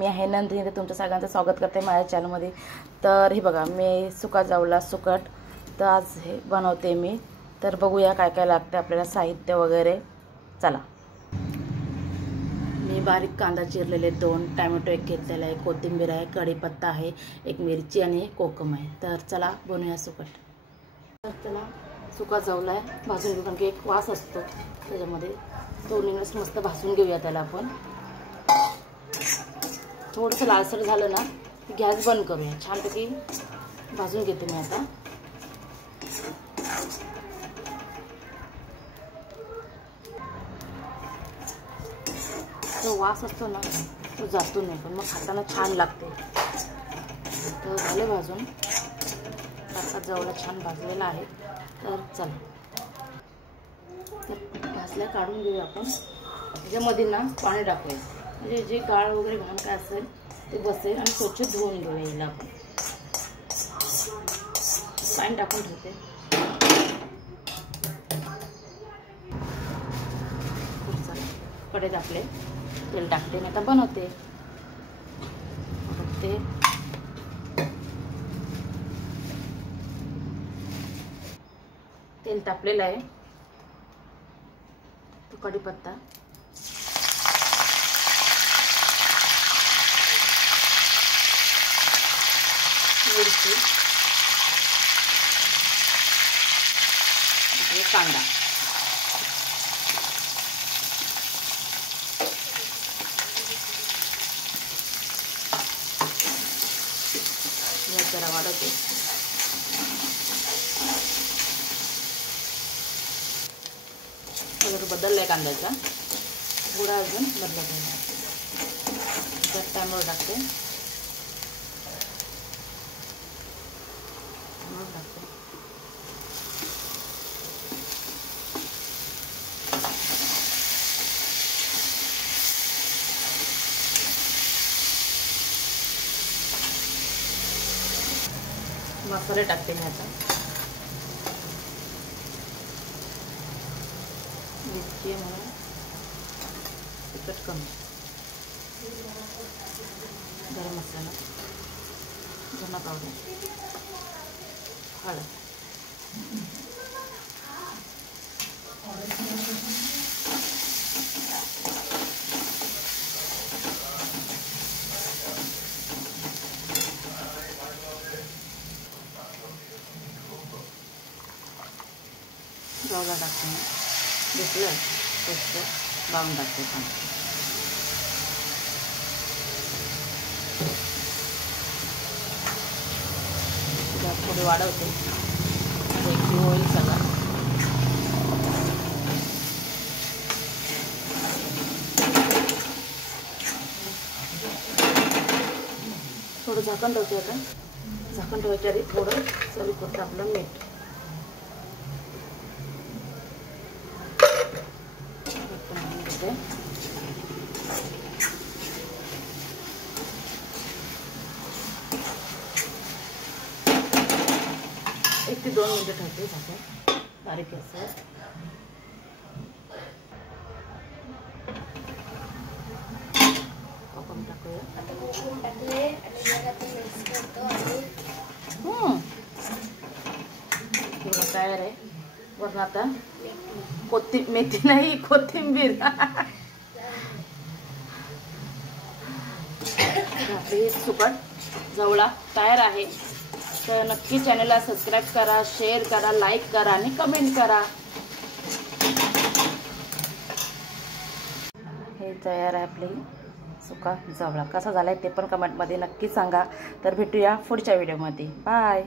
मी आहे नंदिनी, तर तुमच्या सगळ्यांचं स्वागत करते माझ्या चॅनलमध्ये। तर हे बघा, मी सुका जावला सुकट तर आज हे बनवते मी। तर बघूया काय काय लागते आपल्याला साहित्य वगैरे। चला, मी बारीक कांदा चिरलेले 2, टोमॅटो 1 घेतलेला आहे, कोथिंबीर आहे, कढीपत्ता आहे, 1 मिरची आणि कोकम आहे। तर चला बनवूया सुकट। तर चला, सुका जावला आहे भाजून घेऊ, कारण की एक वास असतो त्याच्यामध्ये, तो निघण्यास मस्त भाजून घेऊया त्याला आपण। थोडंसं लालसर झालं ना की गॅस बंद करूया, छानपैकी भाजून घेते मी आता। तो वास असतो ना तो जातो नाही, पण मग खाताना छान लागते। तर झाले भाजून, आता जवळ छान भाजलेला आहे। तर चला, तर भाजल्या काढून घेऊया आपण। त्याच्यामध्ये ना पाणी टाकूया, म्हणजे जे गाळ वगैरे घाण काय असेल ते बसेल, आणि स्वच्छ धुवून घेऊया याला आपण। पाणी टाकून ठेवते। कढईत आपले तेल टाकते आणि आता बनवते। तेल तापलेलं आहे, तो कढीपत्ता, मिरची, कांदा, जरा वाढवते। कलर बदललाय कांद्याचा, थोडा अजून बदलत आहे। त्यात टोमॅटो टाकते, मसाले टाकते मी आता। मिरची म्हणून तिखट कमी, गरम मसाला, धना पावडर, हळद, जावला टाकते, घेतलं स्वच्छ लावून टाकते पाणी। थोडी वाढवते, होईल सगळं। थोडं झाकण ठेवते आता। झाकण ठेवायच्या आधी थोडं चवीपुरतं आपलं मीठ, एक ते 2 मिनिटं ठेवते झाकण बारीक गॅसवर। कोकम टाकूया, तयार आहे। वरून आता मेथी नाही, कोथिंबीर। सुकट जवळा तयार आहे। तर नक्की चॅनलला सबस्क्राईब करा, शेअर करा, लाईक करा आणि कमेंट करा। हे तयार आहे आपली सुका जावळा। कसा झालाय ते पण कमेंटमध्ये नक्की सांगा। तर भेटूया पुढच्या व्हिडिओमध्ये। बाय।